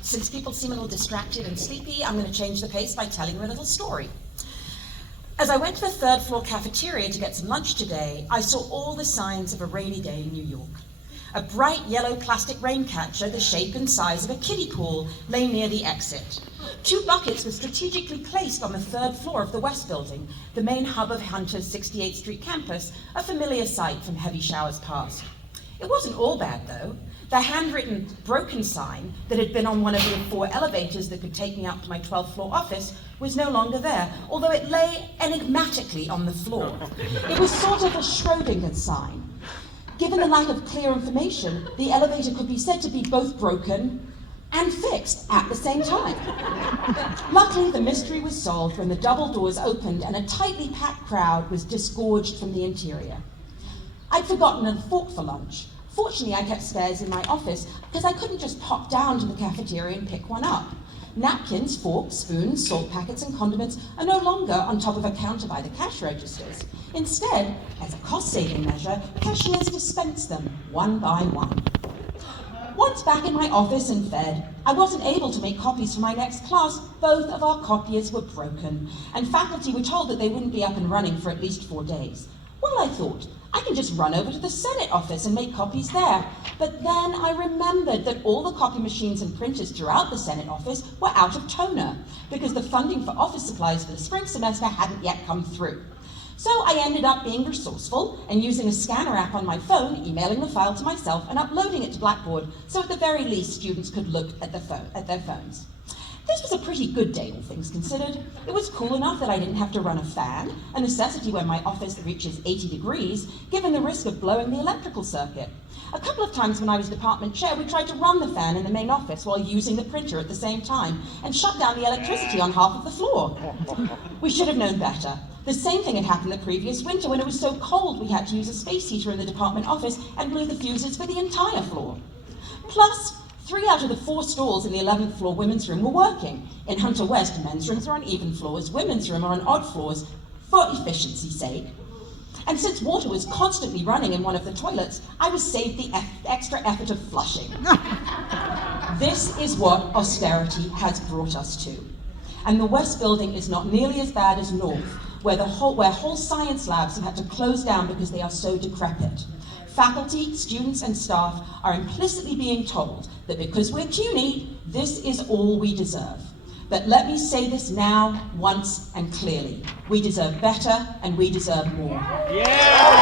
Since people seem a little distracted and sleepy, I'm going to change the pace by telling you a little story. As I went to the third floor cafeteria to get some lunch today, I saw all the signs of a rainy day in New York. A bright yellow plastic rain catcher, the shape and size of a kiddie pool, lay near the exit. 2 buckets were strategically placed on the third floor of the West Building, the main hub of Hunter's 68th Street campus, a familiar sight from heavy showers past. It wasn't all bad, though. The handwritten broken sign that had been on one of the 4 elevators that could take me up to my 12th floor office was no longer there, although it lay enigmatically on the floor. It was sort of a Schrödinger sign. Given the lack of clear information, the elevator could be said to be both broken and fixed at the same time. Luckily, the mystery was solved when the double doors opened and a tightly packed crowd was disgorged from the interior. I'd forgotten a fork for lunch. Fortunately, I kept spares in my office because I couldn't just pop down to the cafeteria and pick one up. Napkins, forks, spoons, salt packets, and condiments are no longer on top of a counter by the cash registers. Instead, as a cost-saving measure, cashiers dispense them one by one. Once back in my office and fed, I wasn't able to make copies for my next class. Both of our copiers were broken, and faculty were told that they wouldn't be up and running for at least 4 days. Well, I thought, I can just run over to the Senate office and make copies there. But then I remembered that all the copy machines and printers throughout the Senate office were out of toner because the funding for office supplies for the spring semester hadn't yet come through. So I ended up being resourceful and using a scanner app on my phone, emailing the file to myself and uploading it to Blackboard so at the very least students could look at their phones. This was a pretty good day, all things considered. It was cool enough that I didn't have to run a fan, a necessity when my office reaches 80 degrees, given the risk of blowing the electrical circuit. A couple of times when I was department chair, we tried to run the fan in the main office while using the printer at the same time, and shut down the electricity on half of the floor. We should have known better. The same thing had happened the previous winter when it was so cold we had to use a space heater in the department office and blew the fuses for the entire floor. Plus, 3 out of the 4 stalls in the 11th floor women's room were working. In Hunter West, men's rooms are on even floors, women's rooms are on odd floors, for efficiency's sake. And since water was constantly running in one of the toilets, I was saved the extra effort of flushing. This is what austerity has brought us to. And the West Building is not nearly as bad as North, where whole science labs have had to close down because they are so decrepit. Faculty, students, and staff are implicitly being told that because we're CUNY, this is all we deserve. But let me say this now, once and clearly. We deserve better, and we deserve more. Yeah.